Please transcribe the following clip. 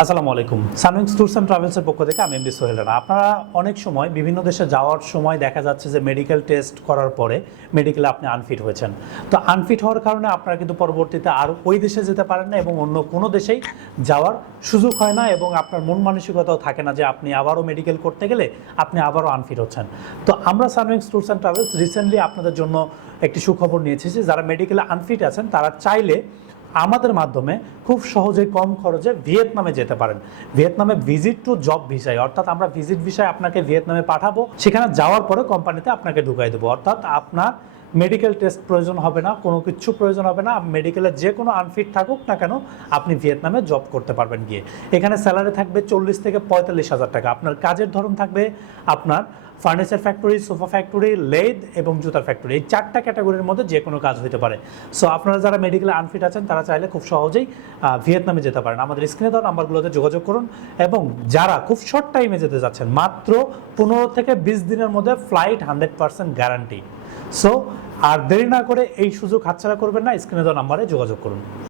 আসসালামু আলাইকুম। সানউইংস tours and ট্রাভেলসের পক্ষ থেকে আমি এমডি সোহেল রানা। আপনারা অনেক সময় বিভিন্ন দেশে যাওয়ার সময় দেখা যাচ্ছে যে মেডিকেল টেস্ট করার পরে মেডিকেলে আপনি আনফিট হয়েছেন। তো আনফিট হওয়ার কারণে আপনারা কিন্তু পরবর্তীতে আর ওই দেশে যেতে পারেন না এবং অন্য কোনো দেশেই যাওয়ার সুযোগ হয় না এবং আপনার মন মানসিকতাও থাকে না যে আপনি আবারও মেডিকেল করতে গেলে আপনি আবারও আনফিট হচ্ছেন। তো আমরা Sunwings tours and travels recently আপনাদের জন্য একটি সুখবর নিয়েছি যে যারা মেডিকেলে আনফিট আছেন তারা চাইলে আমাদের মাধ্যমে খুব সহজে কম খরচে ভিয়েতনামে যেতে পারেন। ভিয়েতনামে ভিজিট টু জব ভিসায় অর্থাৎ আমরা ভিজিট ভিসায় আপনাকে ভিয়েতনামে পাঠাবো, সেখানে যাওয়ার পরে কোম্পানিতে আপনাকে ঢুকাই দেবো। অর্থাৎ আপনার মেডিকেল টেস্ট প্রয়োজন হবে না, কোনো কিছু প্রয়োজন হবে না মেডিকেলের যে কোনো আনফিট থাকুক না কেন, আপনি ভিয়েতনামে জব করতে পারবেন গিয়ে। এখানে স্যালারি থাকবে চল্লিশ থেকে পঁয়তাল্লিশ হাজার টাকা। আপনার কাজের ধরন থাকবে আপনার furniture factory sofa factory lathe এবং জুতার ফ্যাক্টরি এই চারটা ক্যাটাগরির মধ্যে যে কোনো কাজ হতে পারে। সো আপনারা যারা মেডিকেলে আনফিট আছেন, তারা চাইলে খুব সহজেই ভিয়েতনামে যেতে পারেন। আমাদের স্ক্রিনে দেওয়া নাম্বারগুলোতে যোগাযোগ করুন এবং যারা খুব শর্ট টাইমে যেতে যাচ্ছেন, মাত্র পনেরো থেকে বিশ দিনের মধ্যে flight hundred percent guarantee so আর দেরি না করে এই সুযোগ হাতছাড়া করবেন না। স্ক্রিনে দেওয়া নাম্বারে যোগাযোগ করুন।